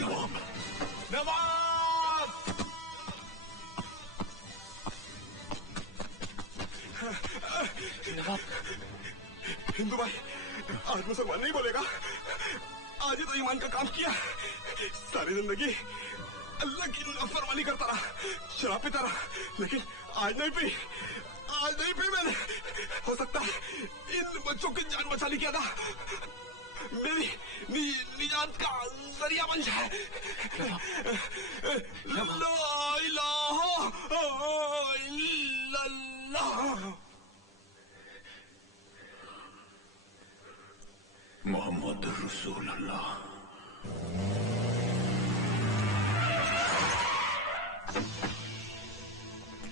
नवाब! नवाब! हिंदू भाई, आज मुसलमान नहीं बोलेगा। आज ही तो ईमान का काम किया। सारी जिंदगी अल्लाह की नाफरमानी करता रहा, शराब पीता रहा, लेकिन आज नहीं पी। आज नहीं पी मैंने। हो सकता है इन बच्चों की जान बचा ली क्या था, मेरी निजात का जरिया बन जाए। ला इलाहा इल्लल्लाह। मोहम्मद रसूल अल्लाह।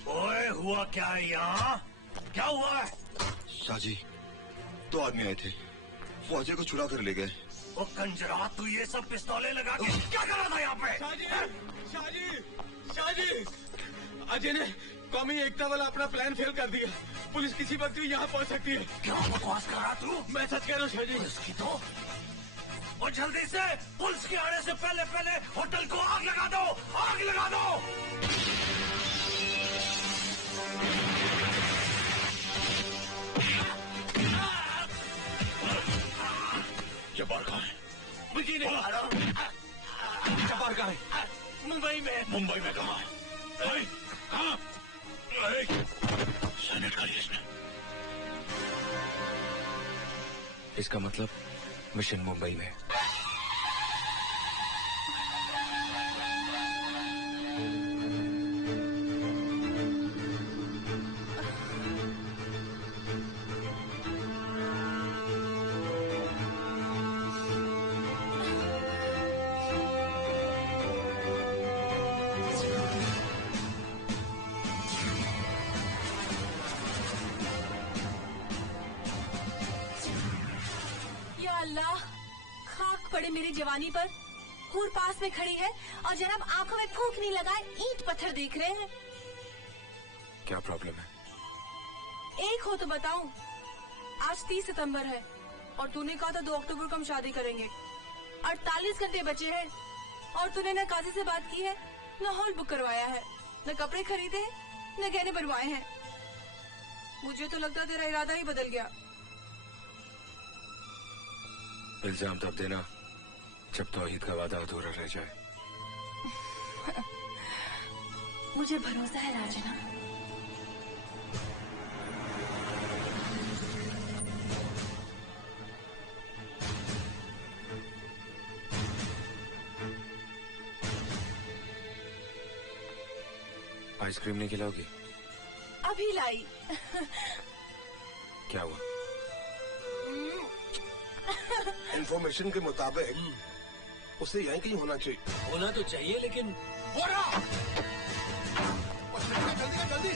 ओए, हुआ क्या है यहाँ? क्या हुआ है? शाहजी, 2 आदमी आए थे, फौजी को चुरा कर ले गए। वो कंजरा, तू ये सब पिस्तौलें लगा के क्या कर रहा था यहाँ पे? शाहजी, अजय ने कौमी एकता वाला अपना प्लान फेल कर दिया। पुलिस किसी वक्त भी यहाँ पहुँच सकती है। क्या बकवास कर रहा तू? मैं सच कह रहा हूँ शाहजी। पुलिस की तो, और जल्दी से पुलिस के आने से पहले पहले होटल को आग लगा दो, आग लगा दो। जब्बार कहाँ है? मुझे नहीं मालूम। जब्बार कहाँ है? मुंबई में। मुंबई में कहाँ? कहाँ? सेनेट का इसने। इसका मतलब मिशन मुंबई में। पड़े मेरी जवानी पर। हूर पास में खड़ी है और जनाब आंखों में फूंक नहीं लगाए ईंट पत्थर देख रहे हैं। क्या प्रॉब्लम है? एक हो तो बताऊं। आज 30 सितंबर है और तूने कहा था 2 अक्टूबर को हम शादी करेंगे। 48 घंटे बचे हैं और तूने न काजी से बात की है, न हॉल बुक करवाया है, न कपड़े खरीदे हैं, न गहने बनवाए हैं। मुझे तो लगता तेरा इरादा ही बदल गया। इल्जाम तब देना जब तौहीद का वादा अधूरा रह जाए। मुझे भरोसा है राजना। आइसक्रीम नहीं खिलाओगी? अभी लाई। क्या हुआ? इंफॉर्मेशन के मुताबिक उसे यहीं कहीं होना चाहिए। होना तो चाहिए लेकिन जल्दी जल्दी।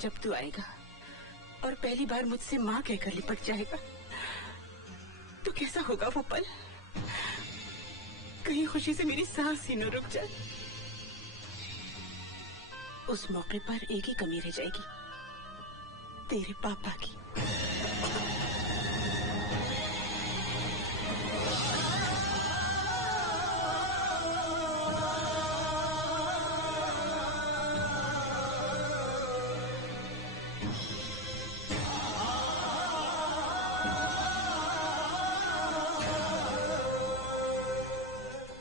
जब तू आएगा और पहली बार मुझसे माँ कहकर लिपट जाएगा तो कैसा होगा वो पल? कहीं खुशी से मेरी सांस ही न रुक जाए। उस मौके पर एक ही कमी रह जाएगी, तेरे पापा की।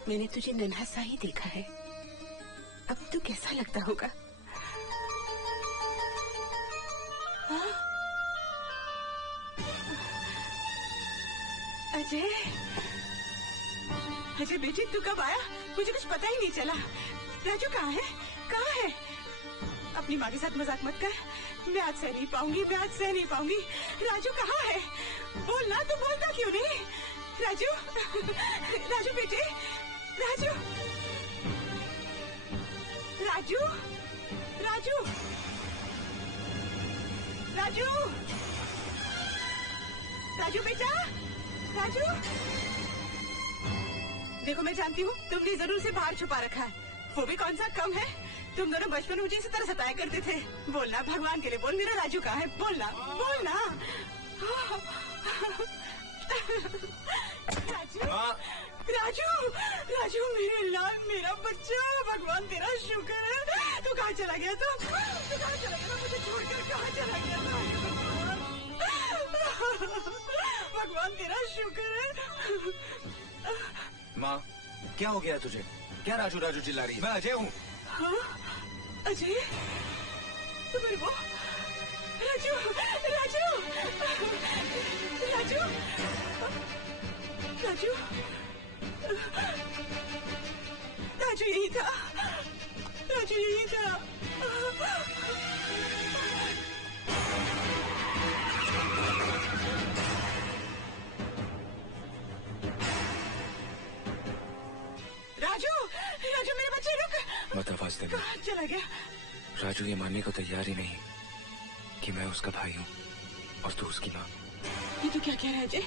मैंने तुझे नन्हा सा ही देखा है, अब तू कैसा लगता होगा? हाँ? अजय, अजय बेटे तू कब आया? मुझे कुछ पता ही नहीं चला। राजू कहाँ है? कहाँ है? अपनी माँ के साथ मजाक मत कर, मैं आज सह नहीं पाऊंगी, मैं आज सह नहीं पाऊंगी। राजू कहाँ है? बोलना, तू बोलता क्यों नहीं? राजू, राजू बेटे, राजू, राजू, राजू, राजू, राजू बेटा, राजू। देखो मैं जानती हूँ तुमने जरूर से बाहर छुपा रखा है, वो भी कौन सा कम है। तुम दोनों बचपन में मुझे इसी तरह सताया करते थे। बोलना भगवान के लिए बोल, मेरा राजू कहाँ है? बोलना, बोलना। राजू, राजू, राजू मेरे लाल, मेरा बच्चा, भगवान तेरा शुक्र है। तू कहाँ चला गया? तू कहाँ चला गया? मुझे छोड़कर कहाँ चला गया? भगवान तेरा शुक्र है। माँ, क्या हो गया तुझे? क्या राजू राजू चिल्ला रही है? मैं अजय हूँ। हाँ? अजय? तो मेरे को राजू, राजू, राजू, राजू, राजू यही था, राजू यही था। राजू, राजू मेरे बच्चे रुक। मत आवाज देना। कहाँ चला गया? राजू ये मानने को तैयार ही नहीं कि मैं उसका भाई हूँ और तू उसकी माँ। ये तो क्या कह रहा है अजय?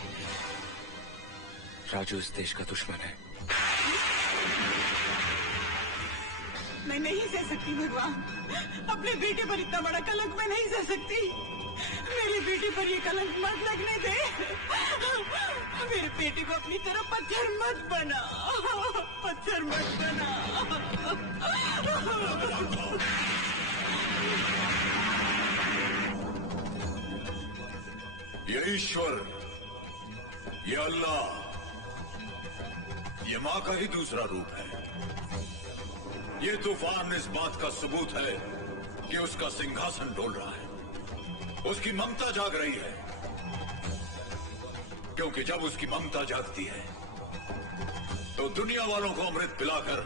राजू इस देश का दुश्मन है। मैं नहीं सह सकती भगवान, अपने बेटे पर इतना बड़ा कलंक मैं नहीं सह सकती। मेरे बेटे पर ये कलंक मत लगने दे। मेरे बेटे को अपनी तरफ पत्थर मत बना, पत्थर मत बना। ये ईश्वर, ये अल्लाह, ये माँ का ही दूसरा रूप है। ये तूफान इस बात का सबूत है कि उसका सिंहासन डोल रहा है, उसकी ममता जाग रही है। क्योंकि जब उसकी ममता जागती है तो दुनिया वालों को अमृत पिलाकर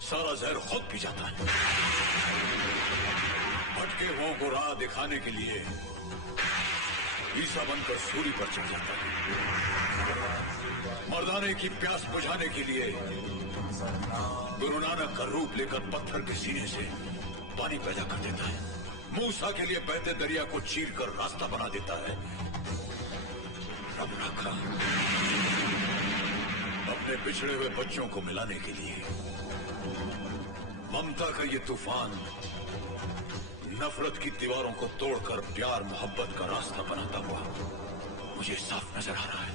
सारा जहर खुद पी जाता है। भटके हुओं को राह दिखाने के लिए ईसा बनकर सूली पर चढ़ जाता है। मर्दाने की प्यास बुझाने के लिए गुरु नानक का रूप लेकर पत्थर के सीने से पानी पैदा कर देता है। मूसा के लिए बहते दरिया को चीरकर रास्ता बना देता है। रब रखा अपने बिछड़े हुए बच्चों को मिलाने के लिए ममता का ये तूफान नफरत की दीवारों को तोड़कर प्यार मोहब्बत का रास्ता बनाता हुआ मुझे साफ नजर आ रहा है।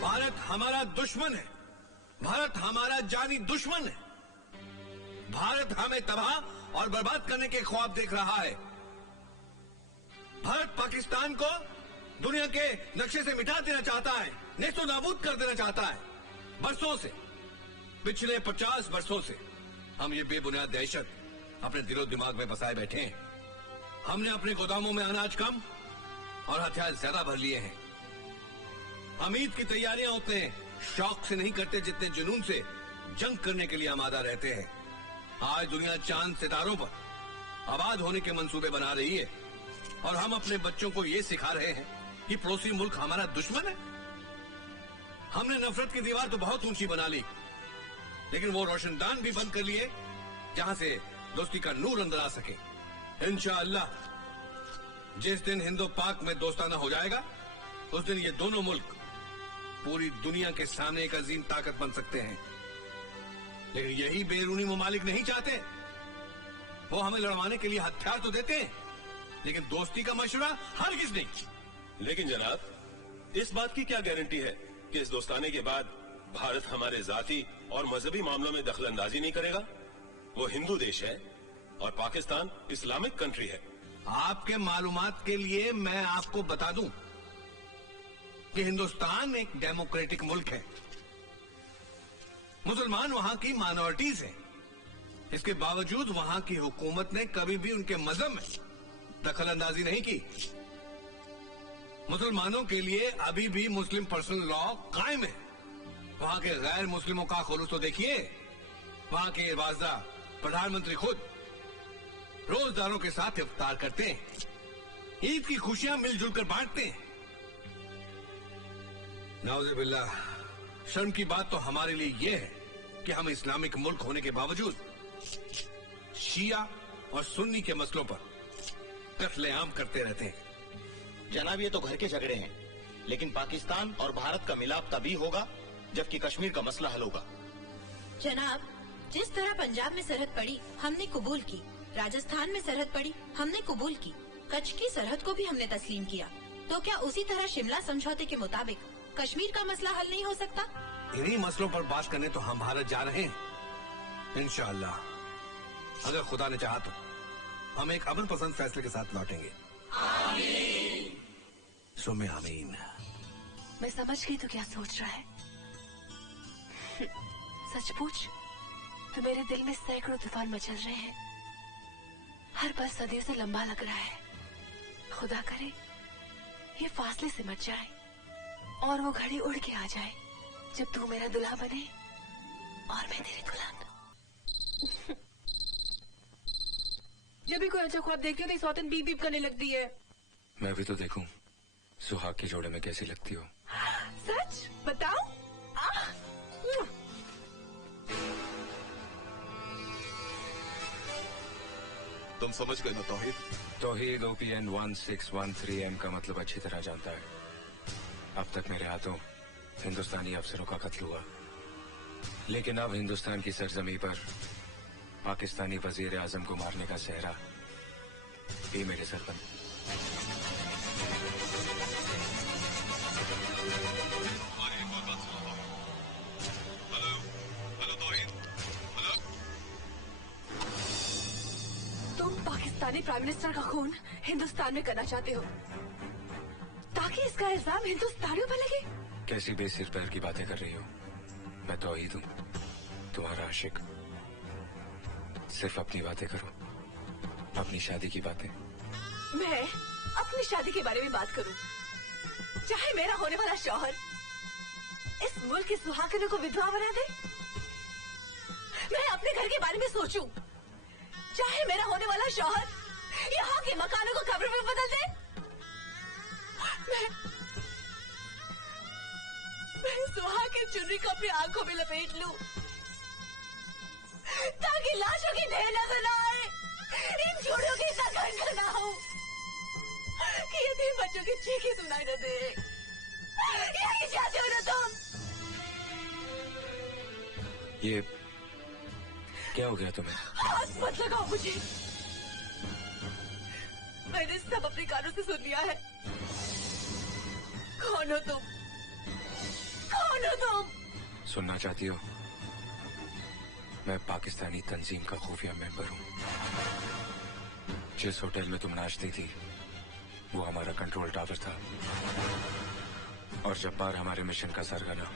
भारत हमारा दुश्मन है, भारत हमारा जानी दुश्मन है। भारत हमें तबाह और बर्बाद करने के ख्वाब देख रहा है। भारत पाकिस्तान को दुनिया के नक्शे से मिटा देना चाहता है, नेस्तो नाबूद कर देना चाहता है। बरसों से, पिछले 50 वर्षों से हम ये बेबुनियाद दहशत अपने दिलो दिमाग में बसाए बैठे हैं। हमने अपने गोदामों में अनाज कम और हथियार ज्यादा भर लिए हैं। हम ईद की तैयारियां उतने शौक से नहीं करते जितने जुनून से जंग करने के लिए आमादा रहते हैं। आज दुनिया चांद सितारों पर आबाद होने के मंसूबे बना रही है और हम अपने बच्चों को ये सिखा रहे हैं कि पड़ोसी मुल्क हमारा दुश्मन है। हमने नफरत की दीवार तो बहुत ऊंची बना ली, लेकिन वो रोशनदान भी बंद कर लिए जहां से दोस्ती का नूर अंदर आ सके। इंशाअल्लाह जिस दिन हिंदो पाक में दोस्ताना हो जाएगा उस दिन ये दोनों मुल्क पूरी दुनिया के सामने एक अजीम ताकत बन सकते हैं। लेकिन यही बैरूनी ममालिक नहीं चाहते। वो हमें लड़वाने के लिए हथियार तो देते हैं, लेकिन दोस्ती का मशवरा हरगिज़ नहीं। लेकिन जनाब, इस बात की क्या गारंटी है कि इस दोस्ताने के बाद भारत हमारे जाती और मजहबी मामलों में दखलंदाजी नहीं करेगा? वो हिंदू देश है और पाकिस्तान इस्लामिक कंट्री है। आपके मालूमात के लिए मैं आपको बता दूं कि हिंदुस्तान एक डेमोक्रेटिक मुल्क है। मुसलमान वहां की माइनॉरिटीज हैं। इसके बावजूद वहां की हुकूमत ने कभी भी उनके मजहब में दखल अंदाजी नहीं की। मुसलमानों के लिए अभी भी मुस्लिम पर्सनल लॉ कायम है। वहां के गैर मुस्लिमों का खुलूस तो देखिए। वहां के वाज़ा प्रधानमंत्री खुद रोजदारों के साथ इफ्तार करते हैं। ईद की खुशियां मिलजुल कर बांटते हैं। नाउज़ुबिल्लाह, शर्म की बात तो हमारे लिए यह है कि हम इस्लामिक मुल्क होने के बावजूद शिया और सुन्नी के मसलों पर कत्लेआम करते रहते हैं। जनाब, ये तो घर के झगड़े हैं, लेकिन पाकिस्तान और भारत का मिलाप तभी होगा जबकि कश्मीर का मसला हल होगा। जनाब, जिस तरह पंजाब में सरहद पड़ी हमने कबूल की, राजस्थान में सरहद पड़ी हमने कबूल की, कच्छ की सरहद को भी हमने तस्लीम किया, तो क्या उसी तरह शिमला समझौते के मुताबिक कश्मीर का मसला हल नहीं हो सकता? इन्हीं मसलों पर बात करने तो हम भारत जा रहे हैं। इंशाअल्लाह अगर खुदा ने चाहा तो हम एक अमन पसंद फैसले के साथ लौटेंगे। आमीन। सुमे आमीन। मैं समझ गई तो क्या सोच रहा है। सच पूछ तो मेरे दिल में सैकड़ों तूफान मचल रहे हैं। हर पल सदियों से लंबा लग रहा है। खुदा करे ये फासले से मच जाए और वो घड़ी उड़ के आ जाए जब तू मेरा दुल्हा बने और मैं तेरी दुल्हन। जब भी कोई अच्छा ख्वाब देखती हो तो सौतन बीप बीप करने लगती है। मैं भी तो देखूं सुहाग के जोड़े में कैसी लगती हो। सच बताओ। तुम समझ गए ना तौहीद? तौहीद OPN 1613M का मतलब अच्छी तरह जानता है। अब तक मेरे हाथों हिंदुस्तानी अफसरों का कत्ल हुआ, लेकिन अब हिंदुस्तान की सरजमी पर पाकिस्तानी वजीर आजम को मारने का सेहरा भी मेरे सर पर। तुम पाकिस्तानी प्राइम मिनिस्टर का खून हिंदुस्तान में करना चाहते हो ताकि इसका इल्जाम हिंदुस्तानियों पर लगे? कैसी बेसिर पैर की बातें कर रही हो? मैं तौहीद हूँ, तुम्हारा आशिक। सिर्फ अपनी बातें करो, अपनी शादी की बातें। मैं अपनी शादी के बारे में बात करूं, चाहे मेरा होने वाला शौहर इस मुल्क की सुहागनों को विधवा बना दे। मैं अपने घर के बारे में सोचूं, चाहे मेरा होने वाला शौहर यहाँ के मकानों को कब्र में बदल दे। मैं सुहाग की चुनरी को अपनी आंखों में लपेट लूं ताकि लाशों की ढेर नजर न आए, इन जोड़ों की इतना ना हो कि यतीम बच्चों की चीखें सुनाई न दे। यही चाहते हो ना तुम? ये क्या हो गया तुम्हें? हाथ मत लगाओ मुझे। मैंने सब अपने कानों से सुन लिया है। कौन हो तुम? कौन हो तुम? सुनना चाहती हो? मैं पाकिस्तानी तंजीम का खुफिया मेंबर हूँ। जिस होटल में तुम नाचती थी वो हमारा कंट्रोल टावर था और जब्बार हमारे मिशन का सरगना।